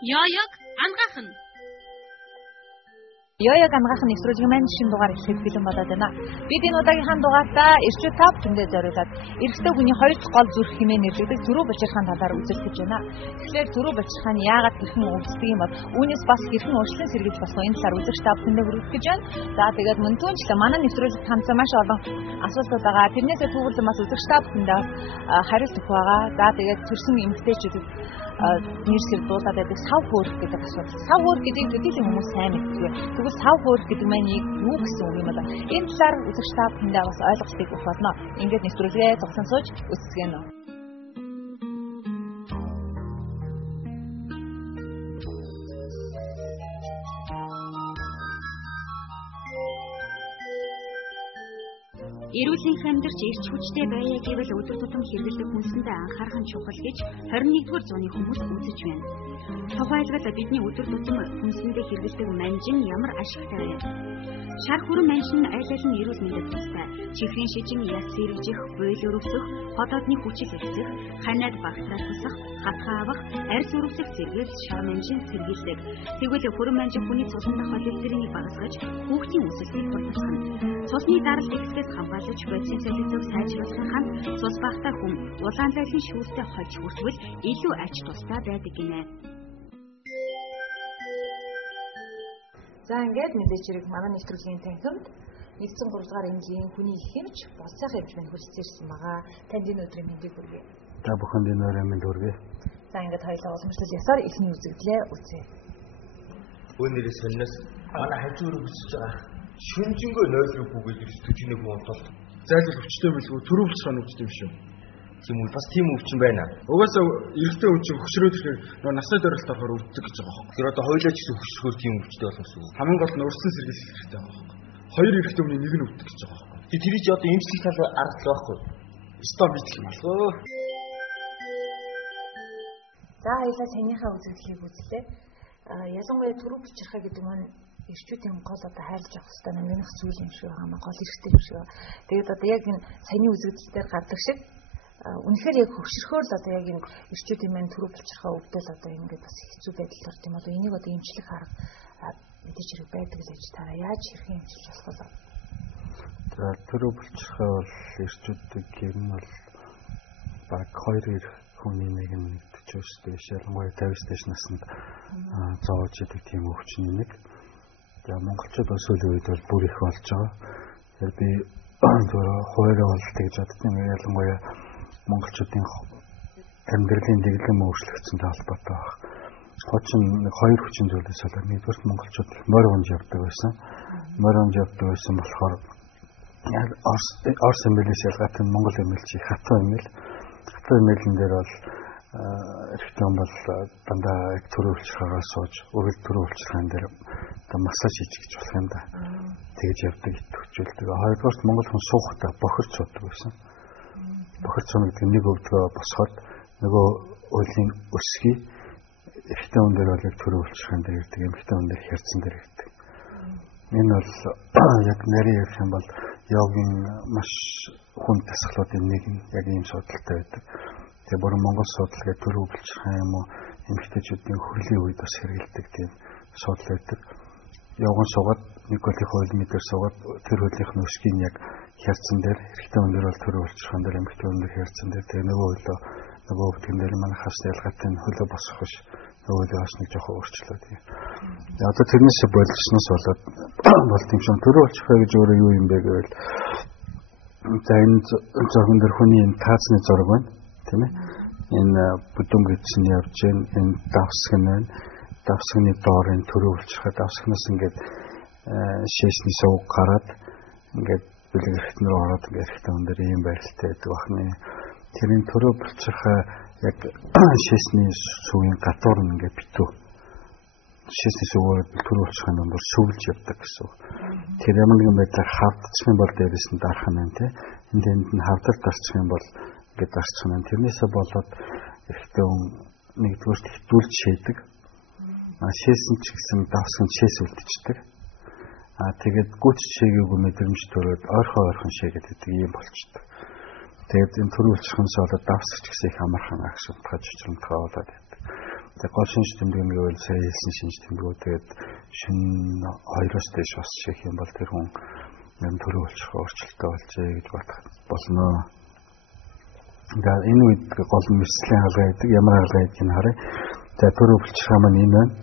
Ёёг ангахан. Ёёг ангахан нэвтрүүлгийн маань шинэ дугаар эхлэх бэлэн болоод байна. Бид энэ удаагийнхаа дугаартаа эрчүүд тав түндэ зориулаад эрэгтэй хүний хоёр дахь гол зүрх хэмээн нэрлэгдэх түрүү булчирхаан талаар үзэлцэж байна. Тэгэхээр түрүү булчирхаан яагаад хэрхэн өвддөг юм бол үүнээс бас хэрхэн өөрчлөн сэргийлж болох вэ? Энэ талаар үзэгч тав түндэ хүргэх гэж байна. За тэгээд мөн түүнчлэн манай нэвтрүүлэгт хамтсан маш олон асуултууд байгаа. Тэрнээсээ түүхэрлэн бас үзэгч тав түндэ хариулт өгөх байгаа. За тэгээд төрсэн эмэгтэйчүүдэд нэрсэр дуулаад байдаг сав хөөрөх гэдэг асуудал. Сав хөөрөх гэдэг хэдийгээр хүмүүс сайн мэддэг. Тэгвэл сав хөөрөх гэдэг маань юу гэсэн үг юм бэ? Энэ талаар үзэгч та бүхэндээ бас ойлголтыг өгөх болно. Ингээд нэвтрүүлгээ зогсон сууж үзцгээнэ. Эрүүлийн амьдрч эрч хүчтэй байя гэвэл өдөр тутам хэрэглэдэг хүнсэндээ анхаарах нь чухал гэж 21-р зууны хүмүүс үзэж байна. Тухайлбал бидний өдөр тутам хүнсэндээ хэрэглэдэг манжин ямар ашигтай вэ? Шар хүрэн манжин нь аль аль нь эрүүл мэндэд тустай. Чихрийн шижин яс сэргижих, буйлур өсөх, хотоодны хүчил өсөх, ханаад багтраа тусах, хатгаа авах, арьс үргэлжлэх зэрэгс шар манжин сэргийлдэг. Тэгвэл хүрэн манжин хүний цусан дах холестеринийг багасгаж, хүүхдийн өсөлтийг хурдасгана. Цусны даралт ихсгээс хамгаалж бодисын солилцоог сайжруулахын хамт цус багтаа хүн улаан зайлын шүүртэй хольж хүртвэл илүү ач тустай байдаг гинэ. За ингээд мэдээж хэрэг манай нэвтрүүлгийн танхимд 1-3 дугаар английн хүний их хэмж болцоох хэмж мань хүрэлцээрсэн байгаа. Танд энэ өдрийн мэндийг хүргэе. За бүхэнд энэ өдрийн мэнд хүргэе. За ингээд хоёулаа уламжлал ясаар эхний үзэгдлээ үзье. Өнөөдрийн сонноос манай хажуу рүү бүсэж байгаа шүнжэнгөө нойлруу бүгээл ирж төжинэ хүн тул зайлшгүй өвчтэй билгүй төрөвлцсөн өвчтэй биш үү? Тийм үү, бас тийм өвчин байна. Угаасаа эрэгтэй өвчин хөшрөөд ирэхээр нөө насны дөрөлт орохоор өвддөг гэж байгаа юм. Тэр одоо хоёулаа ч гэсэн хөшрөхөөр тийм өвчтэй болох гэсэн үг. Хамгийн гол нь урьдчилан сэргийлэх хэрэгтэй байгаа юм. Хоёр эрэгтэй хүний нэг нь өвддөг гэж байгаа юм. Тэр чи одоо эмчлэх тал аргатай байхгүй. Стом мэдэх юм алгаа. За хоёулаа саяныхаа үзэгдлийг үзлээ. Ялангуяа түрүү бичирхэ гэдэг маань эрчүүдийн гол одоо хайрлаж авах хэрэгтэй нэмэх зүйл юм шиг байгаа маа гол эрхтэй юм шиг. Тэгээд одоо яг энэ саяны үзэгдэл дээр гардаг шиг үнэхээр яг хөвшөрхөөр л одоо яг энэ эрчүүдийн маань түрүү булчирхаа өвдөл одоо ингээд бас хэцүү байдалд орд юм бол энийг одоо эмчлэх арга мэдээж хэрэг байдаг л гэж тараа яаж хэрхэн эмчилж болох вэ? За түрүү булчирхаа бол эрчүүдийг ер нь бол баг 2 эрх хүний нэг нь нэгдэж өсдөг ялангуяа 50 дэш наснд зовж идэг тийм өвчин нэг. За монголчууд бас сүүлийн үед бол бүр их болж байгаа. Тэгэхээр би хуваараа болтыг гэж боддог. Ялангуяа монголчуудын амьдралын дэглэм өөрчлөгдсөнтэй холбоотой баг. Хуучин 2 хүчин зүйлээс болоод нэгдүгээр монголчууд морь унж явдаг байсан. Морь унж явдаг байсан болохоор Орос эмээлээс ялгаатай Монгол эмээлч их хатуу эмээл. Хатуу эмээлэн дээр бол эрэгтэй хүн бол дандаа яг төрөө булчирхаагаар сууж, өргөл төрөө булчирхаан дээр массаж хийж гэж болох юм да. Тэгж явдаг итгэвчүүлдэг. Хоёрдугаарт монгол хүн суухтаа бохирч суудаг байсан. Бохирч сууна гэдэг нэг өвдгөө босоход нөгөө өлийн өсгий эрэгтэй хүн дээр бол яг төрөө булчирхаан дээр ирдэг, эмэгтэй хүн дээр херцэн дээр ирдэг. Энэ бол яг нарийн ярих юм бол йогийн маш хүн дасгалуудын нэг нь яг ийм судалтай байдаг. Тэгээ бүрэн монгол судалгаа төрөө булчирхаан юм уу эмэгтэйчүүдийн хөрлийн үед бас хэрэгэлдэг тийм судал байдаг. Явган суугаад Николих хуулимээр суугаад тэр хуулийнх нь өсгийн яг хязцсан дээр эрэгтэй хүн дээр бол төрөө булчирхаан дээр эмэгтэй хүн дээр хязцсан дээр тэгээ нөгөө өвдгөн дээр манайхаас ялгаатай хөлөө босох биш нөгөө бас нэг жоохон өөрчлөө тийм. Одоо тэрнээс болчихсноос болоод болт юм шиг төрөө булчирхаа гэж өөрөө юу юм бэ гэвэл за энэ зурган дээр хүний энэ таацны зураг байна тийм ээ. Энэ бүдүүн гэдсэн явж байна. Энэ давсган байна. Давсганы доор энэ төрөө булчирхаа давсгнаас ингээд шээсний сувг гараад ингээд бүлэг эрхтэн рүү ороод ингээд эрхтэн хүн дээр ийм байралтай байдаг бахны. Тэрийн төрөө булчирхаа яг шээсний сувгийн гадуур нь ингээд битүү. Шээсний сувгаар төрөө булчирхааны дондор сүвлж явдаг гэсэн. Тэр ямар нэгэн байдлаар хавдчих юм бол дээрээс нь дарах нь тийм. Энд нь хавдар дарчих юм бол ингээд дарчих нь. Тэрнээсээ болоод эрхтэн хүн нэгдүгээр хитүүлж шийдэг. Шээсэн ч гэсэн давсган шээс үлдчихдэг. Тэгээд гүч шээгээгүй мэдрэмж төрөөд ойрхон шээгээд байдаг юм болчтой. Тэгээд энэ төрийн үйлчлэгнээс болоод давсагч гэсэн их амархан агш унтгаж жижигмтгай болоод байдаг. Тэгээд гол шинж тэмдэг нь гэвэл сая хэлсэн шинж тэмдгүүд тэгээд шин 2-оос дээш бас шийх юм бол тэр хүн энэ төрийн үйлчлэг өөрчлөлттэй болжээ гэж бодох болно. Тэгээд энэ үед гол мэслийн хаалга гэдэг ямар хаалга гэдгийг харъя. За төрийн үйлчлэг маань энэ байна.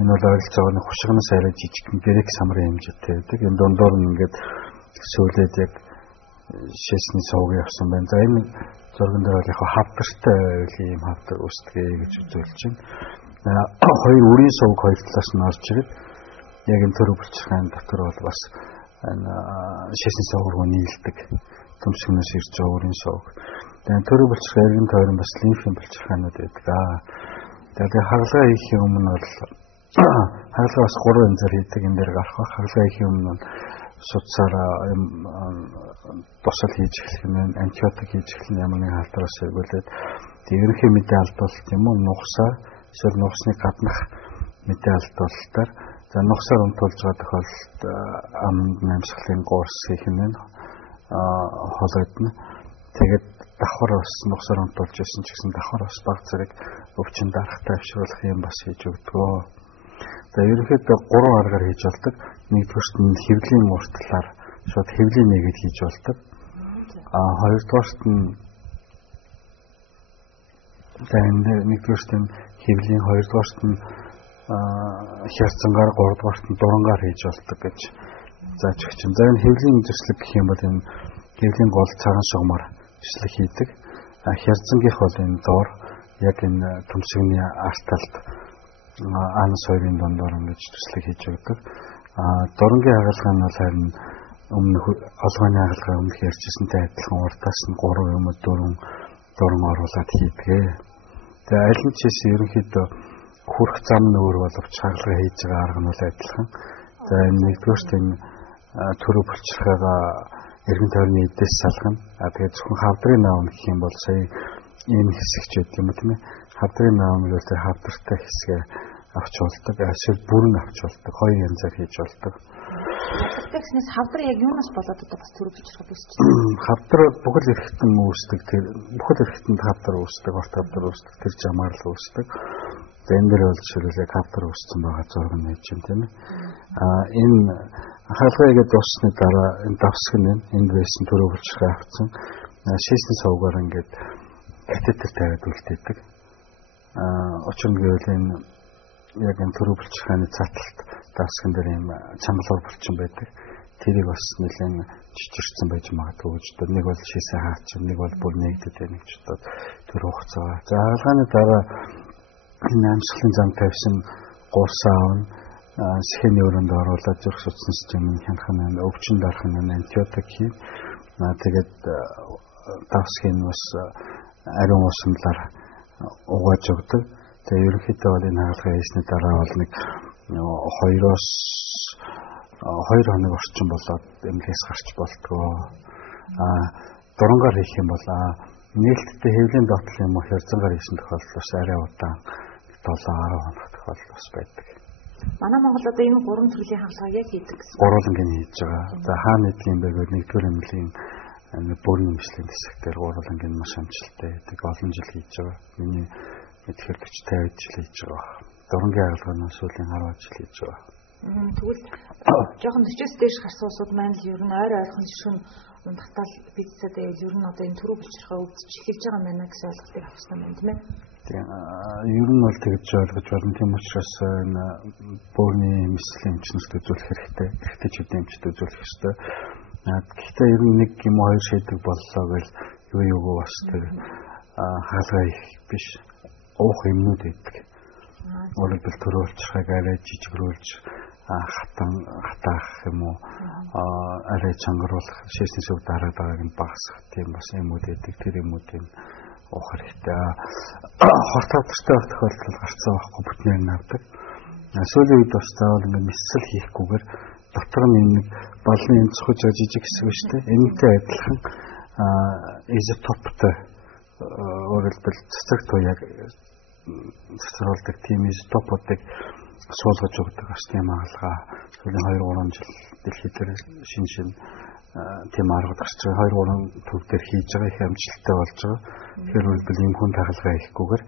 Энэ бол ойролцоогоор нэг хушигнаас арай жижигхэн гэрэг самрын хэмжээтэй байдаг. Энэ дундуур нь ингээд сөүлээд яг шээсний сувг явсан байна. За энэ зурган дээр бол яг хавдартай ийм хавдар үүсдэгэ гэж үзүүлж байна. Хоёр үрийн сувг хоёр талаас нь орж ирээд яг энэ төрөв булчирхайн дотор бол бас энэ шээсний сувг руу нийлдэг. Төмсгнөөс ирж байгаа үрийн сувг. Тэгээд төрөв булчирхай эргэн тойрон бас лимфийн булчирхайнууд байдаг. Тэгээд хагалгаа хийх өмнө бол хагалгаа бас 3 янзаар хийдэг. Энэ дээр гарах ба хагалгаа хийх өмнө судсаараа босол хийж эхлэх нь антибиотик хийж эхлэх нь ямар нэгэн халдвараас эргүүлээд ерөнхий мэдээ алдуулалт юм уу нугасаар эсвэл нугасны гаднах мэдээ алдуулалтаар за нугасаар унтуулж байгаа тохиолдолд амд намсгалын гуурс хийх нь холойдно. Тэгээд давхар бас нугасаар унтуулж ирсэн ч гэсэн давхар бас баг зэрэг өвчин дарахтай авшруулах юм бас хийж өгдөг. За ерөнхийдөө 3 аргаар хийж болдог. Нэгдүгээрт нь хэвлийн уртлаар шууд хэвлийн нэгэд хийж болдог. Хоёрдугаарт нь нэгдүгээрт нь хэвлийн, хоёрдугаарт нь хязгангаар, гуравдугаарт нь дурангаар хийж болдог гэж зааж өгч юм. За энэ хэвлийн төслөг гэх юм бол энэ хэвлийн гол цагаан шугамар төслөг хийдэг. Хязгангийнх бол энэ доор яг энэ төмсгний арталд анс хоёрын дундор ингэж төслөг хийж өгдөг. Дурангийн хагалгаа нь бол харин өмнөх олгооны хагалгаа өмнөх ярьжсэнтэй адилхан урдаас нь 3 юм уу 4 дуран оруулаад хийдэг. Тэгээ аль нь ч гэсэн ерөнхийдөө хүрх зам нүүр боловч хагалгаа хийж байгаа арга нь бол адилхан. За энэ нэгдүгээрт энэ төрөв булчирхайгаа эргэн тойрны эдээс салгана. Тэгээд зөвхөн хавдрын наам гэх юм бол сая ийм хэсэгч байдаг юм тийм ээ. Хавдрын наам бол тэр хавдартай хэсгээ авч болдог. Эсвэл бүрэн авч болдог. Хоёр янзаар хийж болдог. Тэгснээс хавдар яг юунаас болоод одоо бас төрөв булчирхай үүсчихсэн. Хавдар бүхэл эрхтэнд үүсдэг. Тэр бүхэл эрхтэнд хавдар үүсдэг, орт хавдар үүсдэг, тэр жамаар л үүсдэг. Энэ дээр бол жишээлбэл яг хавдар үүссэн байгаа зураг нь хийж юм тийм ээ. Энэ хаалгаагээд дуусны дараа энэ давсаг нь энд байсан төрөв булчирхай авцсан. Шээсний сувгаар ингээд катетер тавиад үлдээдэг. Учир нь гэвэл энэ яг энэ төрөв булчирхайны цааталт давсган дээр юм чангалуур булчин байдаг. Тэрийг бас нэлээд жижигэрсэн байж магадгүй гэж боддог. Нэг бол шээсээ хаачин, нэг бол бүр нэгдэд байна гэж боддог. Тэр хугацаа. За хаалгааны дараа энэ амьсгалын зам тавьсан гурсаа авна. Сэхний өрөөнд оруулаад зүрх судасны системийн хянахын өвчин дарахын антибиотик хийн. Тэгээд давсгийн бас ариун усамлаар угааж өгдөг. Тэгээ ерөнхийдөө бол энэ хаалгаа хийсний дараа бол нэг 2 хоног орчим болоод эмнэлгээс гарч болтгоо. Дурангаар хийх юм бол нээлттэй хэвлийн доотлол юм уу хязгангаар хийсэн тохиолдол бас арай удаан 7-10 хоног тохиолдол бас байдаг. Манай Монгол одоо энэ 3 төрлийн хаалгаа яг хийдэг гэсэн. Гурвангийн хийж байгаа. За хаана хийдэг юм бэ гэвэл нэгдүгээр эмнэлгийн бүрийн эмчлийн хэсэгтэр гурвангийн маш амжилттай байдаг. Олон жил хийж байгаа. Миний мэдхээр 40-50 жил хийж байгаа. Дурангийн хаалгаа нь сүүлийн 10 жил хийж байгаа. Тэгвэл жоохон 40-с дээш гарсан улсууд маань л ер нь ойрхон шүн унтахтал пиццад ер нь одоо энэ төрөв булчирхай өвдөж эхэлж байгаа мэн гэсэн ойлголтыг авах хэрэгтэй байна тийм ээ. Тийм ер нь бол тэгж ойлгож байна. Тийм учраас энэ бүрний эмчлийн эмчнэрт үзүүлэх хэрэгтэй. Хэрэгтэй ч үдийн эмчд үзүүлэх хэрэгтэй. Гэхдээ ер нь нэг юм хоёр шийдэг боллоо гэж юу бас тэр хаалгаа их биш. Уух юмнууд байдаг. Өөрөлдөл төрөв булчирхайг арай жижигрүүлж хатаах юм уу арай чангаруулах шээсний сүв дараа дарааг нь багасгах тийм бас юмуд байдаг. Тэр юмуудыг уух хэрэгтэй. Хорт хавдартай тохиолдол гарцсан байхгүй бүтнээр нь авдаг. Сүүлийн үед бас заавал ингээд мэсцэл хийхгүйгээр дотор нь нэг балны эмцхэж жижиг хэсэг биш үү? Энэтэй адилхан изотоптой өөрөлдөл цэцэг туяаг цэцэрлдэг тийм изотопуудыг суулгаж өгдөг бас тийм хаалгаа сүүлийн 2-3 жил дэлхийд дээр шин тийм арга гарч байгаа 2 3 төв дээр хийж байгаа их амжилттай болж байгаа. Тэгэхээр бол ийм хүн тахалгаа хийхгүйгээр